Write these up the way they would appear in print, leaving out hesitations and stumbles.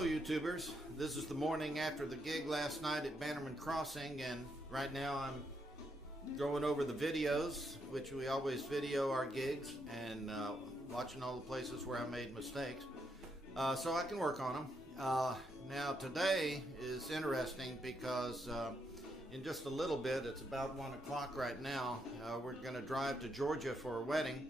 Hello YouTubers, this is the morning after the gig last night at Bannerman Crossing, and right now I'm going over the videos, which we always video our gigs, and watching all the places where I made mistakes so I can work on them. Now today is interesting because in just a little bit, it's about 1 o'clock right now, we're going to drive to Georgia for a wedding.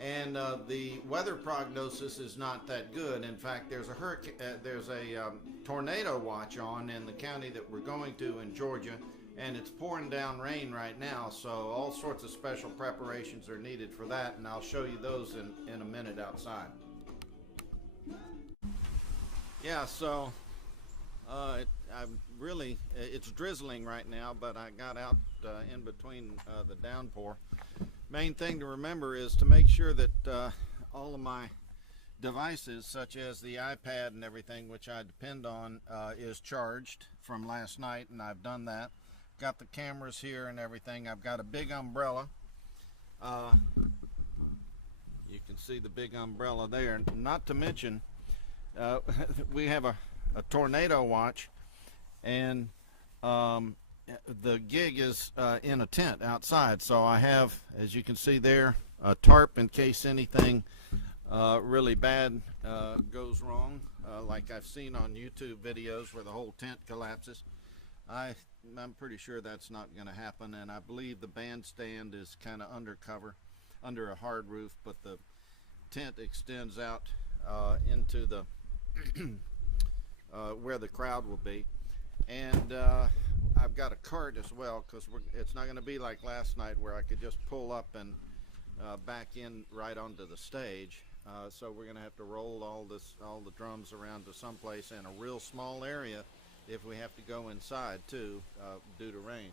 And the weather prognosis is not that good. In fact, there's a tornado watch on in the county that we're going to in Georgia, and it's pouring down rain right now. So all sorts of special preparations are needed for that, and I'll show you those in a minute outside. Yeah, so it's drizzling right now, but I got out in between the downpour. Main thing to remember is to make sure that all of my devices, such as the iPad and everything, which I depend on, is charged from last night, and I've done that. Got the cameras here and everything. I've got a big umbrella. You can see the big umbrella there. Not to mention, we have a tornado watch, and the gig is in a tent outside, so I have, as you can see there, a tarp in case anything really bad goes wrong, like I've seen on YouTube videos where the whole tent collapses. I'm pretty sure that's not going to happen, and I believe the bandstand is kind of undercover, under a hard roof, but the tent extends out into the where the crowd will be. And I've got a cart as well, because it's not going to be like last night where I could just pull up and back in right onto the stage. So we're going to have to roll all the drums around to someplace in a real small area if we have to go inside too, due to rain.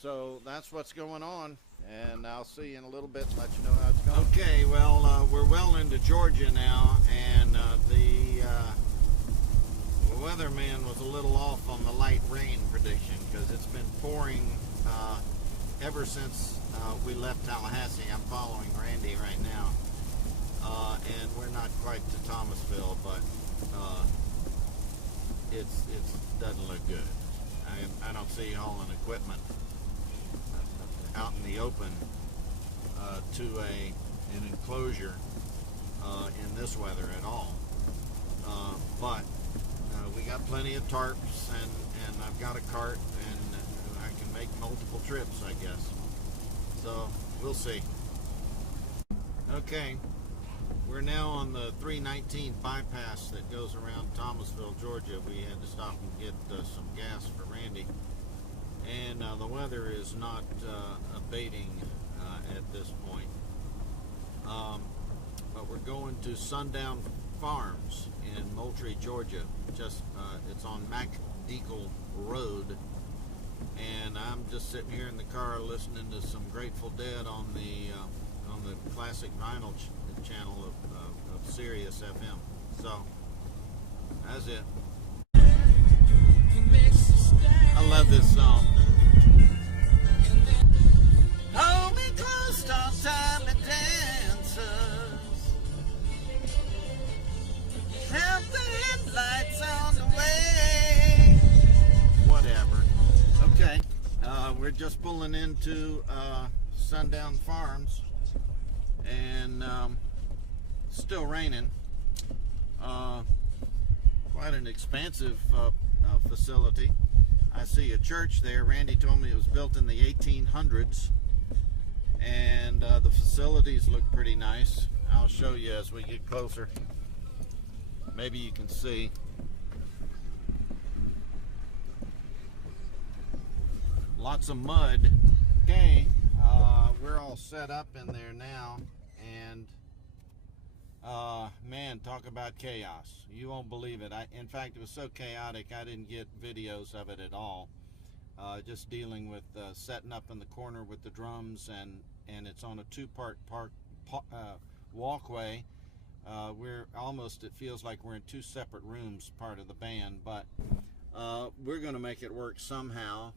So that's what's going on, and I'll see you in a little bit and let you know how it's going. Okay, well, we're well into Georgia now, and the weatherman was a little off on the light rain prediction, because it's been pouring ever since we left Tallahassee. I'm following Randy right now, and we're not quite to Thomasville, but it doesn't look good. I don't see hauling equipment out in the open to an enclosure in this weather at all, but we got plenty of tarps, and I've got a cart, and I can make multiple trips, I guess. So we'll see. Okay, we're now on the 319 bypass that goes around Thomasville, Georgia. We had to stop and get some gas for Randy, and the weather is not abating at this point. But we're going to Sundown Farms in Moultrie, Georgia. It's on MacDeacle Road, and I'm just sitting here in the car listening to some Grateful Dead on the classic vinyl channel of Sirius FM. So that's it. I love this song. Hold me close, don't time the dancers. Have the headlights on the way. Whatever. Okay, we're just pulling into Sundown Farms, and still raining. Quite an expansive facility. I see a church there. Randy told me it was built in the 1800s, and the facilities look pretty nice. I'll show you as we get closer. Maybe you can see. Lots of mud. Okay, we're all set up in there now, and man, talk about chaos. You won't believe it. In fact, it was so chaotic I didn't get videos of it at all. Just dealing with setting up in the corner with the drums, and it's on a two-part walkway. It feels like we're in two separate rooms, part of the band, but we're going to make it work somehow.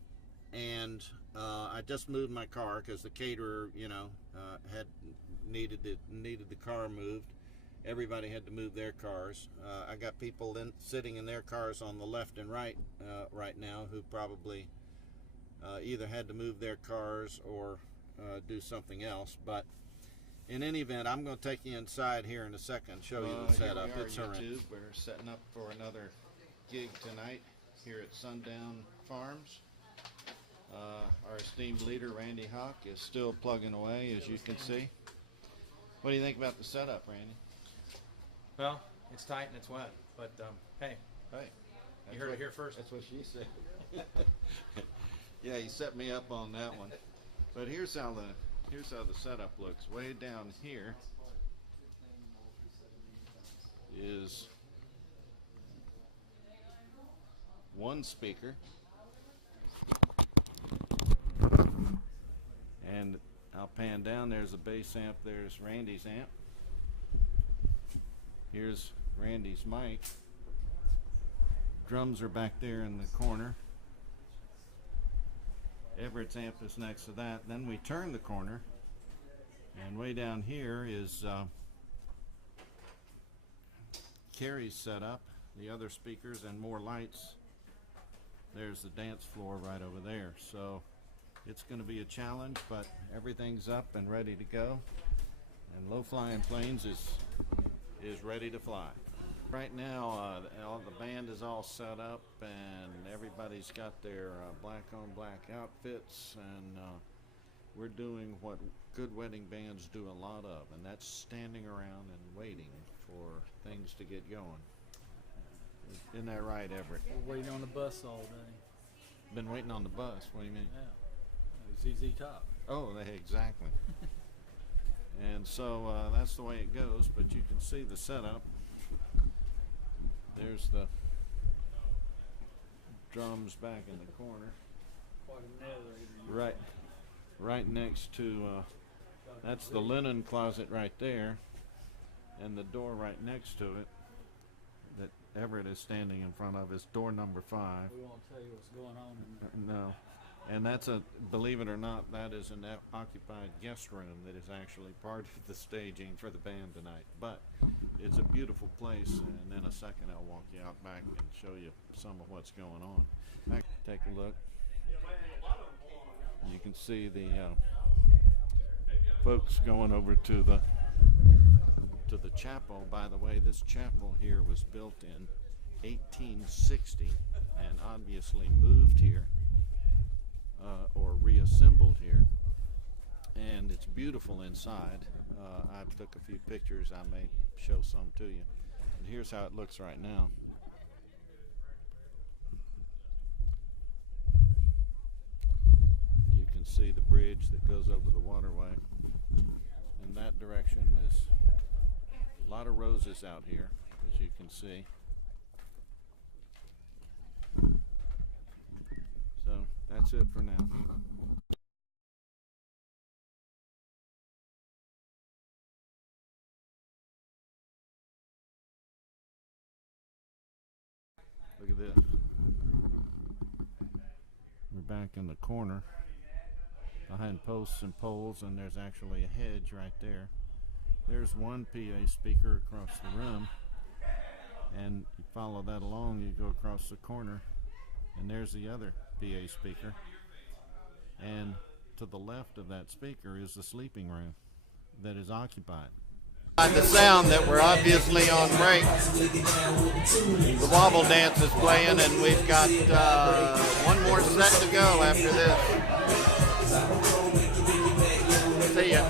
And I just moved my car because the caterer, had needed the car moved, everybody had to move their cars. I got people sitting in their cars on the left and right right now who probably either had to move their cars or do something else. But in any event, I'm going to take you inside here in a second, show you the setup. Here we are, It's YouTube. We're setting up for another gig tonight here at Sundown Farms. Our esteemed leader, Randy Hawk, is still plugging away, as you can see. What do you think about the setup, Randy? Well, it's tight and it's wet, but hey, Hey, you heard it here first. That's what she said. Yeah, you set me up on that one. But here's how the setup looks. Way down here is one speaker, and I'll pan down. There's a bass amp. There's Randy's amp. Here's Randy's mic. Drums are back there in the corner. Everett's amp is next to that. Then we turn the corner, and way down here is Carrie's setup, the other speakers and more lights. There's the dance floor right over there. So it's going to be a challenge, but everything's up and ready to go. And Low Flying Planes is ready to fly. Right now, the band is all set up, and everybody's got their black on black outfits, and we're doing what good wedding bands do a lot of, and that's standing around and waiting for things to get going. Isn't that right, Everett? We're waiting on the bus all day. Been waiting on the bus. What do you mean? Yeah. ZZ Top. Oh, exactly. And so that's the way it goes, but you can see the setup. There's the drums back in the corner. Quite a narrator. Right next to, that's the linen closet right there, and the door right next to it that Everett is standing in front of is door number 5. We won't tell you what's going on in there. No. And that's believe it or not, that is an occupied guest room that is actually part of the staging for the band tonight. But it's a beautiful place, and in a second I'll walk you out back and show you some of what's going on. Back, take a look. You can see the folks going over to the chapel. By the way, this chapel here was built in 1860 and obviously moved here. Or reassembled here, and it's beautiful inside. I took a few pictures. I may show some to you. And here's how it looks right now. You can see the bridge that goes over the waterway. In that direction is a lot of roses out here, as you can see. So that's it for now. Look at this. We're back in the corner behind posts and poles, and there's actually a hedge right there. There's one PA speaker across the room, and you follow that along, you go across the corner, and there's the other PA speaker, and to the left of that speaker is the sleeping room that is occupied. The sound that we're obviously on break. The wobble dance is playing, and we've got one more set to go after this. See ya.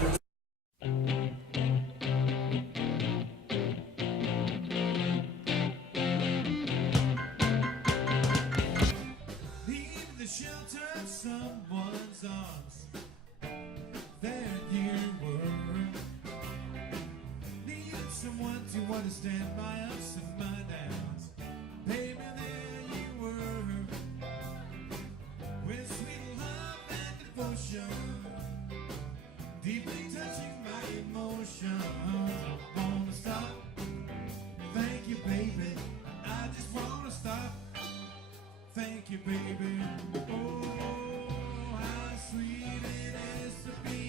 Someone's arms that you were. Needed someone to understand my ups and my downs. Baby, there you were. With sweet love and devotion, deeply touching my emotions. I wanna stop. Thank you, baby. I just wanna stop. Thank you, baby. Oh, how sweet it is to be